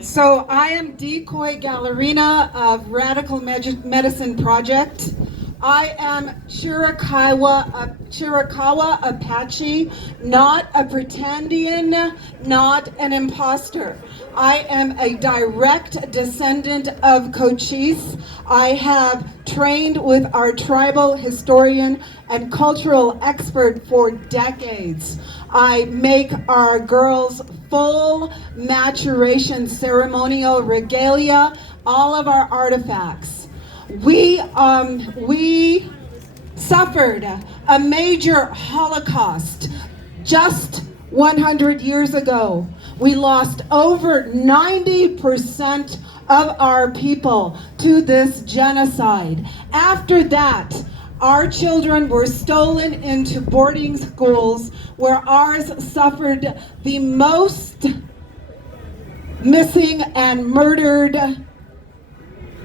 So I am Decoy Gallerina of Radical Medicine Project. I am Chiricahua Apache, not a pretendian, not an imposter. I am a direct descendant of Cochise. I have trained with our tribal historian and cultural expert for decades. I make our girls full maturation ceremonial regalia, all of our artifacts. We suffered a major Holocaust just 100 years ago. We lost over 90% of our people to this genocide. After that, our children were stolen into boarding schools where ours suffered the most missing and murdered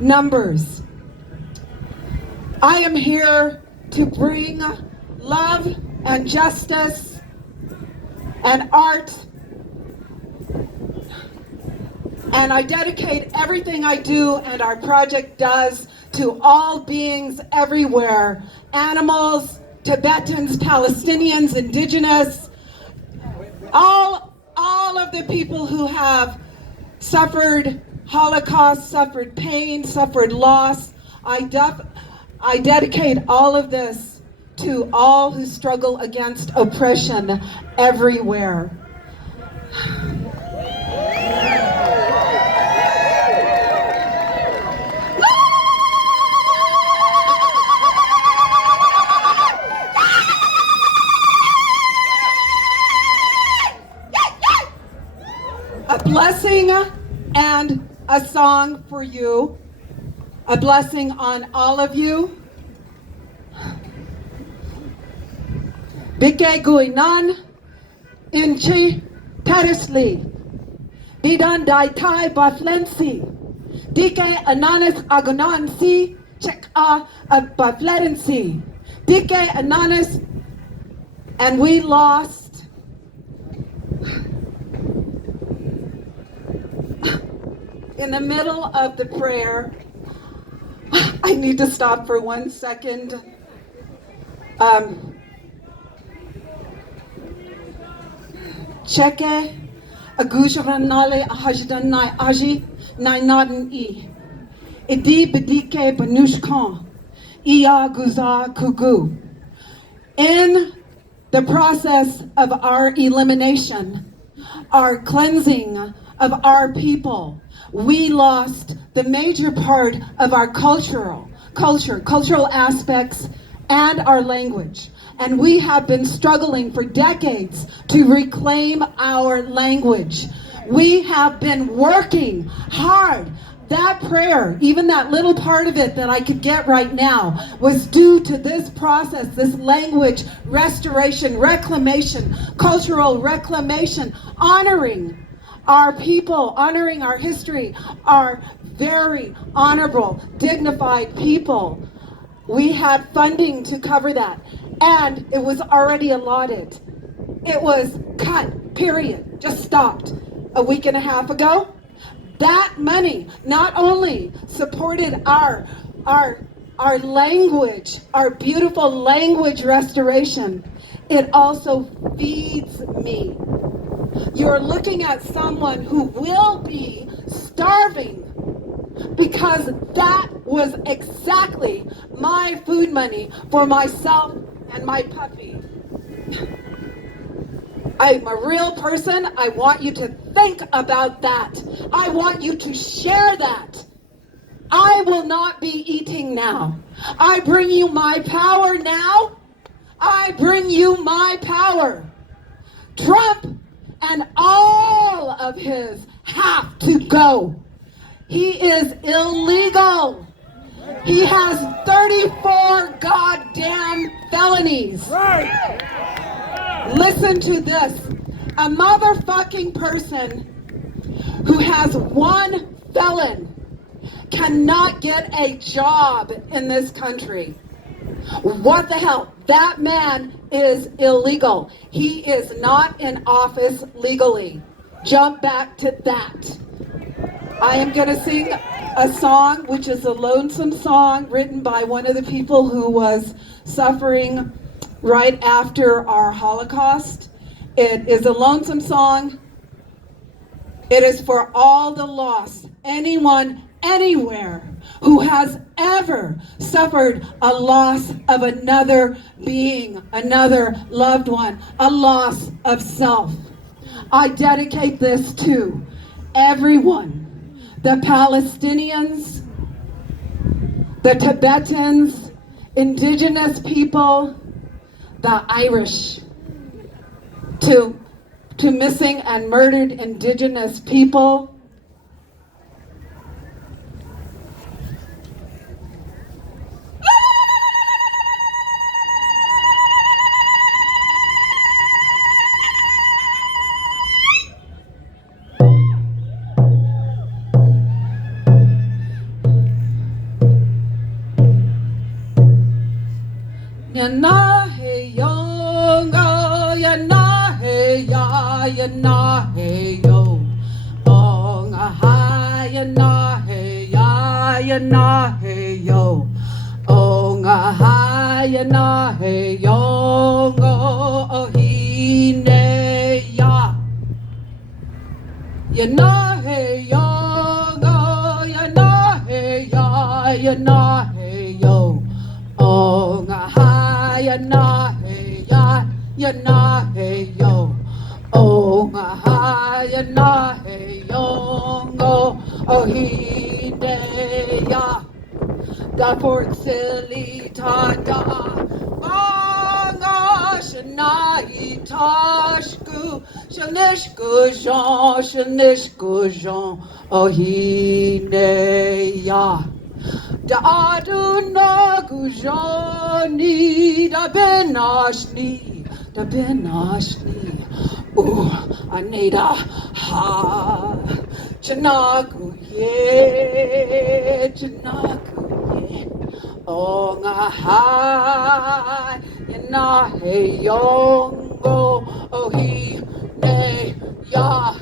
numbers. I am here to bring love and justice and art, and I dedicate everything I do and our project does to all beings everywhere, animals, Tibetans, Palestinians, indigenous, all of the people who have suffered Holocaust, suffered pain, suffered loss. I dedicate all of this to all who struggle against oppression everywhere. A blessing and a song for you. A blessing on all of you. Bike guinan inchi terisli. Didan daitai baflensi. Dike ananis agonansi check a bafledensi. Dike ananis, and we lost in the middle of the prayer. I need to stop for 1 second. Cheke agusharanale ahajdanai aji nainadan I. Idi bedike banushkan iya guza kugu. In the process of our elimination, our cleansing of our people, we lost the major part of our cultural aspects and our language. And we have been struggling for decades to reclaim our language. We have been working hard. That prayer, even that little part of it that I could get right now, was due to this process, this language restoration, reclamation, cultural reclamation, honoring our people, honoring our history, our very honorable, dignified people. We had funding to cover that, and it was already allotted. It was cut, period, just stopped a week and a half ago. That money not only supported our language, our beautiful language restoration, it also feeds me. You're looking at someone who will be starving because that was exactly my food money for myself and my puppy. I'm a real person. I want you to think about that. I want you to share that. I will not be eating now. I bring you my power now. I bring you my power. Trump and all of his have to go. He is illegal. He has 34 goddamn felonies. Right. Listen to this. A motherfucking person who has one felon cannot get a job in this country. What the hell? That man is illegal. He is not in office legally. Jump back to that. I am going to sing a song, which is a lonesome song written by one of the people who was suffering right after our Holocaust. It is a lonesome song. It is for all the lost, anyone, anywhere, who has ever suffered a loss of another being, another loved one, a loss of self. I dedicate this to everyone, the Palestinians, the Tibetans, indigenous people, the Irish, to missing and murdered indigenous people. Yana hey yonga, yana hey ya, yana hey yo. Onga ha, yana hey ya, yana hey yo. Onga ha, yana hey yonga, ohine ya. Yana hey yonga, yana hey ya, yana hey yo. Onga ha, yana hey ya, yana hey yo. Onga ha, yana hey yongo, ohine ya. Da Fort Silly ta da, banga shanai tashku, shanishku Jean, ohine ya. Da aduna gujani, da benashni, aneda ha, chanaku ye, onga ha, yana hey yongo, ohi ne ya.